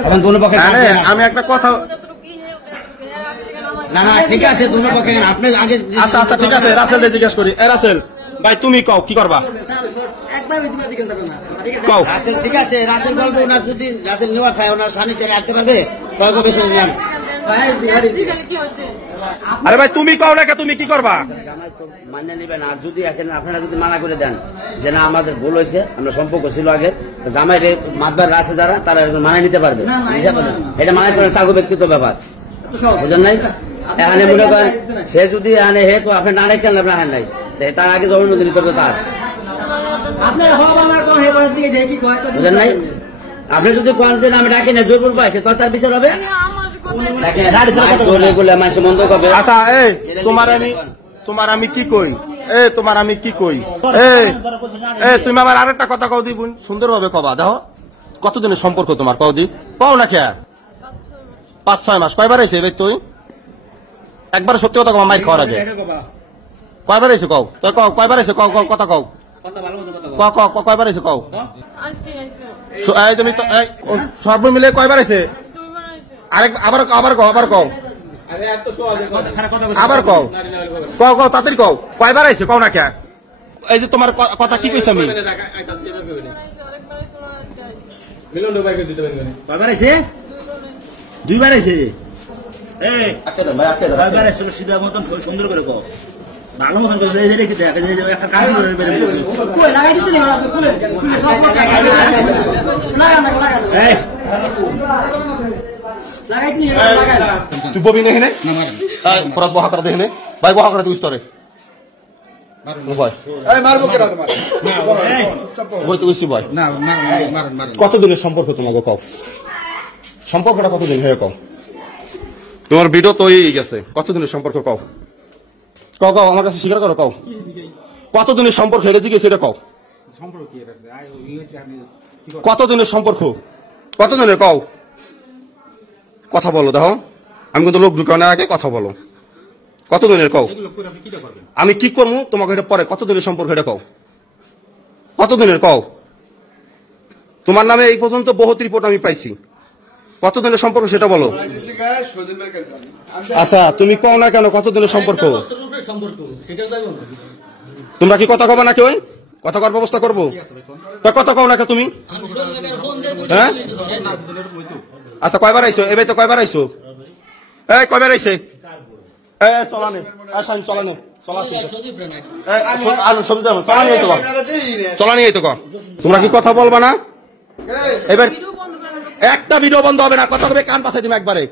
এখন দুনো পক্ষে আমি একটা কথা না না ঠিক আছে দুনো পক্ষে আপনি আগে আচ্ছা আচ্ছা ঠিক আছে রাসেল জিজ্ঞেস করি রাসেল ভাই তুমি কও কি করবা কও রাসেল ঠিক আছে রাসেল বলবো ওনার যদি রাসেল নেওয়া খায় ওনার স্বামী ছেলে রাখতে পারবে কয়েক বেশি নিলাম আরে ভাই তুমি কও না তুমি কি করবা মান্য নিবেন আর যদি এখন আপনারা যদি মানা করে দেন যে না আমাদের ভুল হয়েছে আমরা সম্পর্ক ছিল আগে জামাই মাতবার আছে যারা তারা মানায় নিতে পারবে এটা মানায় করে তাগো ব্যক্তিগত ব্যাপার বুঝলেন নাই এখানে মনে করেন সে যদি এখানে হে তো আপনি না রেখেন আপনার হান নাই তার আগে জমিন মন্দির করবে তার বুঝলেন নাই আপনি যদি কোন যে আমি ডাকি না জোর পাইছে তো তার বিচার হবে মানুষ মন্দ করবে আচ্ছা তোমার আমি কি কই তোমার আমি কি কই তুমি আমার আরেকটা কথা কও দিবুন সুন্দর ভাবে কবা দেখো কতদিনের সম্পর্ক তোমার কও দি কও না কে 5-6 মাস কয়বার আইছে ভাই তুই একবার সত্যি কথা কও মাইর খাওয়ার আগে কয়বার আইছে কও তুই কও কয়বার আইছে কও কথা কও কয়বার আইছে কও তুমি সর্ব মিলে কয়বার আইছে আবার কও আবার কও তাড়াতাড়ি কও কয়বার আইছে কও না কে এই যে তোমার কথা কি কইছ আমি কয়বার আইছে 2 বার আইছে সিধা মতন সুন্দর করে কও ভালো মতন তুই ববি নেই পরাত বহা করে দেখে ভাই বহা করে তুই স্তরে কতদিনের সম্পর্ক তোমাকে কও সম্পর্কটা কতদিন হয়ে কও তোমার ভিডিও তো হয়ে গেছে কতদিনের সম্পর্ক কও কও কও আমার কাছে স্বীকার করো কও কতদিনের সম্পর্ক হেরে জিজ্ঞেস এটা কও কতদিনের সম্পর্ক কতদিনের কও কথা বলো দেখো আমি কিন্তু লোক ঢুকানোর আগে কথা বলো কতদিনের কও আমি কি করবো তোমাকে এটা পরে কতদিনের সম্পর্ক এটা কও কতদিনের কও তোমার নামে এই পর্যন্ত বহুত রিপোর্ট আমি পাইছি কতদিনের সম্পর্ক সেটা বলো আচ্ছা তুমি কও না কেন কতদিনের সম্পর্ক তোমরা কি কথা কবা নাকি ওই কথা করার ব্যবস্থা করবো কথা কও না তুমি হ্যাঁ আচ্ছা কয়বার আইছো এবার তো কয়বার আইছো কয়বার আইছে চলানে চলানে চলানি তো তোমরা কি কথা বলবা না এবার একটা ভিডিও বন্ধ হবে না কথা হবে কান পাশে দিবে একবারে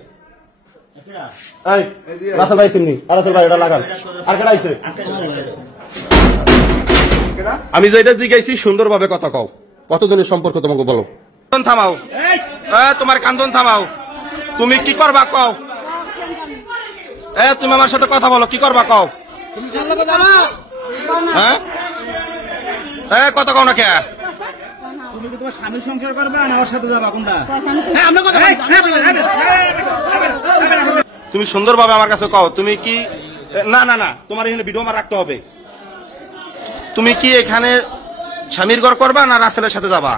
রাসেল ভাই সিমনি রাসেল ভাই এটা লাগান আর কেন আইছে আমি যে এটা জিজ্ঞাসি সুন্দরভাবে কথা কও কতদিনের সম্পর্ক তোমাকে বলো থামাও তোমার কান্দন থামাও তুমি কি করবা কও তুমি আমার সাথে কথা বলো কি করবা কও হ্যাঁ কথা কও না কে তুমি কি তোমার স্বামী সংসার করবে না ওর সাথে যাবা কোনটা তুমি সুন্দরভাবে আমার কাছে কও তুমি কি না না না তোমার এখানে ভিডিও আমার রাখতে হবে তুমি কি এখানে স্বামীর ঘর করবা না রাসেলের সাথে যাবা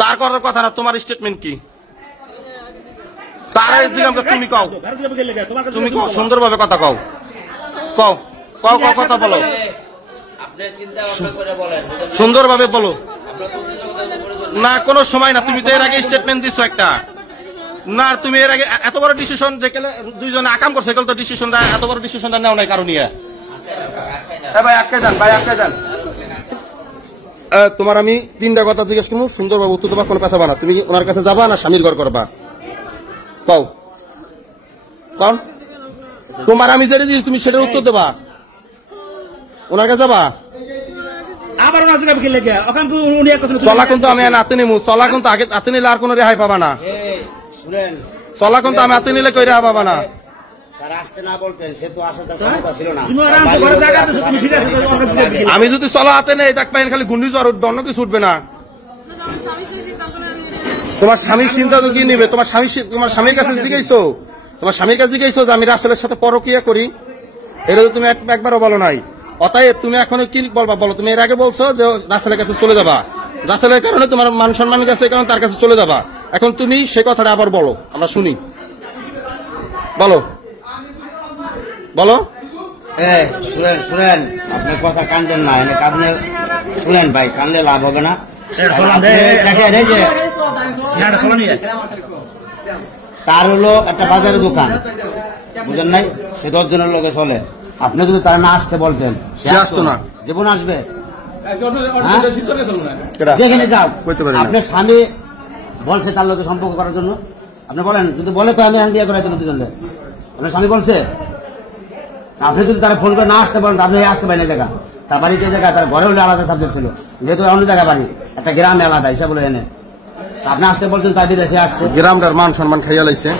তার করার কথা না তোমার স্টেটমেন্ট কি তার তুমি কও তুমি কও সুন্দরভাবে কথা কও কও কও কও কথা বলো সুন্দরভাবে বলো না কোনো সময় না তুমি তো এর আগে স্টেটমেন্ট দিছো একটা না তুমি এর আগে এত বড় ডিসিশন যে দুইজনে আকাম করছে তো ডিসিশনটা এত বড় ডিসিশনটা নেও নাই কারণ নিয়ে ভাই আটকে যান ভাই আটকে যান তোমার আমি 3টা কথা জিজ্ঞেস করবো সুন্দরভাবে উত্তর দেবা কোনো পেছাবা না তুমি ওনার কাছে যাবা না স্বামীর ঘর করবা কও কন তোমার আমি যেটা দিয়েছি তুমি সেটার উত্তর দেবা ওনার কাছে যাবা আবার চলা কিন্তু আমি হাতে নিমু চলা কিন্তু আগে হাতে নিলে আর কোন রেহাই পাবা না চলা কিন্তু আমি হাতে নিলে কই রেহাই পাবা না আমি যদি চলা হাতে নেই দেখ পাই খালি ঘূর্ণি জ্বর উঠবে অন্য কিছু উঠবে না তোমার স্বামীর চিন্তা তো কি নিবে তোমার স্বামীর কাছে জিজ্ঞাসো তোমার স্বামীর কাছে জিজ্ঞাসো যে আমি রাসেলের সাথে পরকিয়া করি এটা তো তুমি একবারও বলো নাই অতএব তুমি এখনো কি বলবা বলো তুমি এর আগে বলছো যে রাসেলের কাছে চলে যাবা রাসেলের কারণে তোমার মান সম্মান গেছে, এই কারণে তার কাছে চলে যাবা। এখন তুমি সে কথাটা আবার বলো, আমরা শুনি। বলো বলো। শুনেন, আপনার কথা কানদেন না, আপনি শুনেন ভাই, কানলে লাভ হবে না। দেখেন এই যে তার হলো একটা বাজারের দোকান, বুঝেন নাই, সে 10 জনের লোকে চলে। আপনি যদি তারা না আসতে বলতেন, সে আসতো না, জীবন আসবে। যেখানে যাও, আপনার স্বামী বলছে তার লোকে সম্পর্ক করার জন্য, আপনি বলেন, যদি বলে তো আমি বিয়ে করাই দেবো দুজনে, আপনার স্বামী বলছে। আপনি যদি তারা ফোন করে না আসতে পারেন, আপনি আসতে পারেন এই জায়গা, তার বাড়িতে জায়গা, তার ঘরে হলে আলাদা সাবজেক্ট ছিল, যেহেতু অন্য জায়গায় বাড়ি, একটা গ্রামে আলাদা হিসাব বলে এনে আপনি আসতে বলছেন, তাই দিলে সে আসতে। গ্রামটার মান সম্মান খাইয়া লাইছে।